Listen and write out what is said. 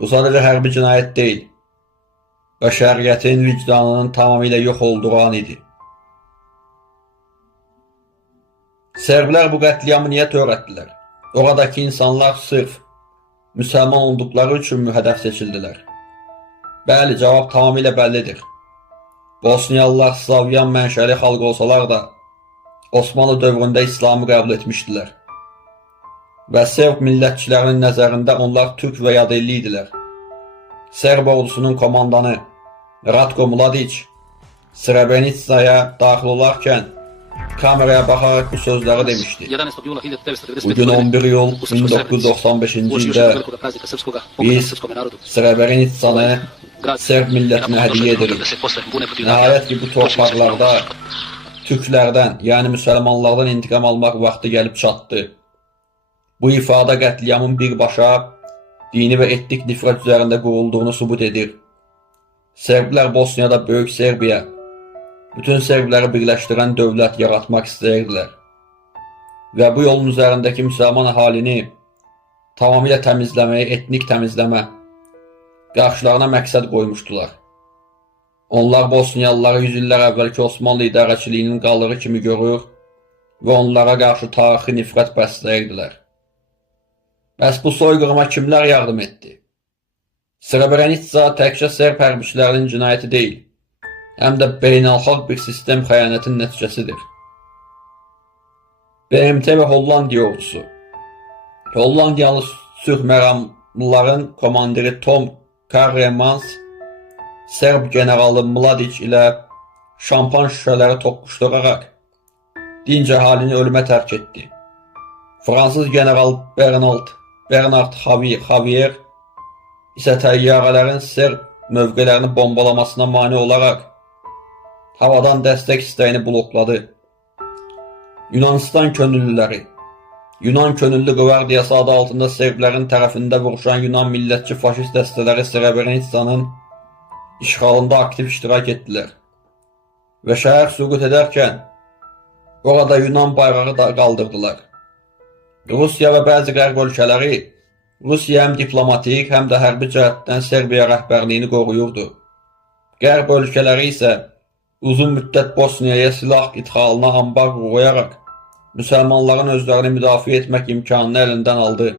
Bu sadece hərbi cinayət deyil, bəşəriyyətin vicdanının tamamilə yox olduğu an idi. Serblər bu qətliamı niyə törətdilər? Oradakı insanlar sırf müsəlman olduqları üçün mü hədəf seçildilər? Bəli, cavab tamamilə bəllidir. Bosniyalılar Slavyan mənşəli xalq olsalar da, Osmanlı dövründə İslamı qəbul etmişdilər. Və Serb millətçilərinin nəzərində onlar türk və yadelli idilər. Serb ordusunun komandanı Ratko Mladic Srebrenicaya daxil olarkən kameraya baxaraq bu sözləri demişdi. Bugün 11 iyul 1995-ci ildə biz Srebrenicanı Serb millətinə hədiyyə edirik. Nəhayət ki, bu torpaqlarda türklərdən, yəni müsəlmanlardan intiqam almaq vaxtı gəlib çatdı. Bu ifadə qətliamın birbaşa dini və etnik nifrət üzərində qurulduğunu sübut edir. Serblər Bosniyada Böyük Serbiya, bütün serbləri birləşdirən dövlət yaratmaq istəyirdilər. Və bu yolun üzərindəki müsəlman əhalini tamamilə təmizləməyi, etnik təmizləmə qarşılarına məqsəd qoymuşdular. Onlar Bosniyalıları 100 illər əvvəlki Osmanlı idarəçiliyinin qalığı kimi görür və onlara qarşı tarixi nifrət bəsləyirdilər. Bəs bu soyqırıma kimlər yardım etdi? Srebrenica təkcə Serb hərbiçilərinin cinayəti deyil, həm də beynəlxalq bir sistem xəyanətin nəticəsidir. BMT və Hollandiya ordusu. Hollandiyalı sülh məramlıların komandiri Tom Karremans Serb generalı Mladic ilə şampan şüşələri toqquşduraraq dinc əhalini ölümə tərk etdi. Fransız general Bernard Xavier isə təyyarələrin Serb mövqələrini bombalamasına mane olaraq havadan dəstək istəyini blokladı. Yunanistan könüllüləri Yunan könüllü qvardiyası adı altında Serblərin tərəfində vuruşan Yunan millətçi faşist dəstələri Srebrenicanın işğalında aktiv iştirak etdilər və şəhər süqut edərkən orada Yunan bayrağı da qaldırdılar. Rusiya və bəzi qərb ölkələri Rusiya həm diplomatik, həm də hərbi cəhətdən Serbiya rəhbərliyini qoruyurdu. Qərb ölkələri isə uzun müddət Bosniyaya silah idxalına ambargo qoyaraq müsəlmanların özlərini müdafiə etmək imkanını əlindən aldı.